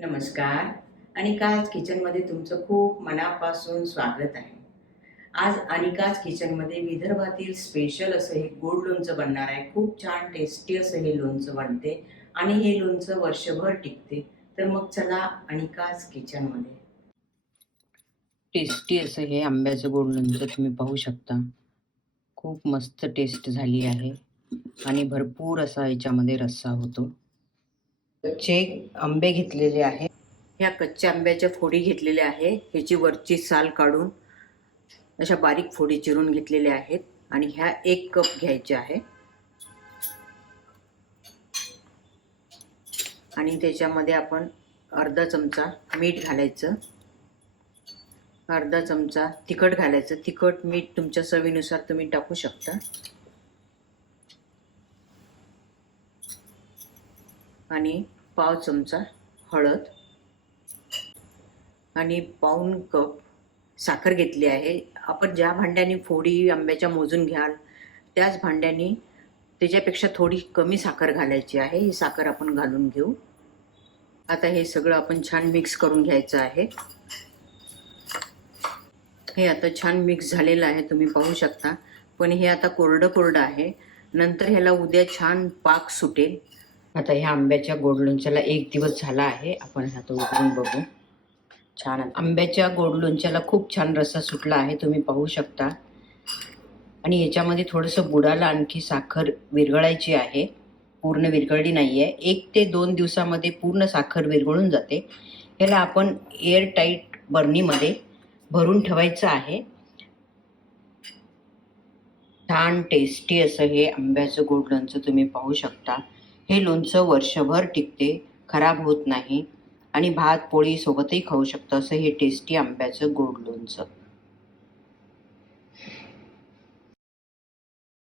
नमस्कार. अनिकाज किचनमध्ये तुमचं खूप मनापासून स्वागत आहे. आज अनिकाज किचनमध्ये विदर्भातील स्पेशल असं हे गोड लोणचं बनणार आहे. खूप छान टेस्टी असं हे लोणचं बनते आणि हे लोणचं वर्षभर टिकते. तर मग चला अनिकाज किचनमध्ये. टेस्टी असं हे आंब्याचं गोड लोणचं तुम्ही पाहू शकता. खूप मस्त टेस्ट झाली आहे आणि भरपूर असा याच्यामध्ये रस्सा होतो. कच्चे आंबे घेतलेले आहे. ह्या कच्च्या आंब्याच्या फोडी घेतलेल्या आहे. ह्याची वरची साल काढून अशा बारीक फोडी चिरून घेतलेल्या आहेत आणि ह्या 1 कप घ्यायच्या आहे आणि त्याच्यामध्ये आपण अर्धा चमचा मीठ घालायचं, अर्धा चमचा तिखट घालायचं. तिखट मीठ तुमच्या चवीनुसार तुम्ही टाकू शकता आणि पाव चमचा हळद आणि पाऊण कप साखर घेतली आहे. आपण ज्या भांड्याने फोडी आंब्याच्या मोजून घ्याल त्याच भांड्याने त्याच्यापेक्षा थोडी कमी साखर घालायची आहे. ही साखर आपण घालून घेऊ. आता हे सगळं आपण छान मिक्स करून घ्यायचं आहे. हे आता छान मिक्स झालेलं आहे, तुम्ही पाहू शकता. पण हे आता कोरडं आहे. नंतर ह्याला उद्या छान पाक सुटेल. आता ह्या आंब्याच्या गोड लोणच्याला 1 दिवस झाला आहे. आपण ह्यात उघडून बघू. छान आंब्याच्या गोड लोणच्याला खूप छान रस्सा सुटला आहे, तुम्ही पाहू शकता. आणि याच्यामध्ये थोडंसं बुडाला आणखी साखर विरघळायची आहे. पूर्ण विरघळली नाही आहे. 1 ते 2 दिवसामध्ये पूर्ण साखर विरघळून जाते. ह्याला आपण एअर टाईट बर्नीमध्ये भरून ठेवायचं आहे. छान टेस्टी असं हे आंब्याचं गोड लोणचं तुम्ही पाहू शकता. हे लोणचं वर्षभर टिकते, खराब होत नाही आणि भात पोळी सोबतही खाऊ शकतो असं हे टेस्टी आंब्याचं गोड लोणचं.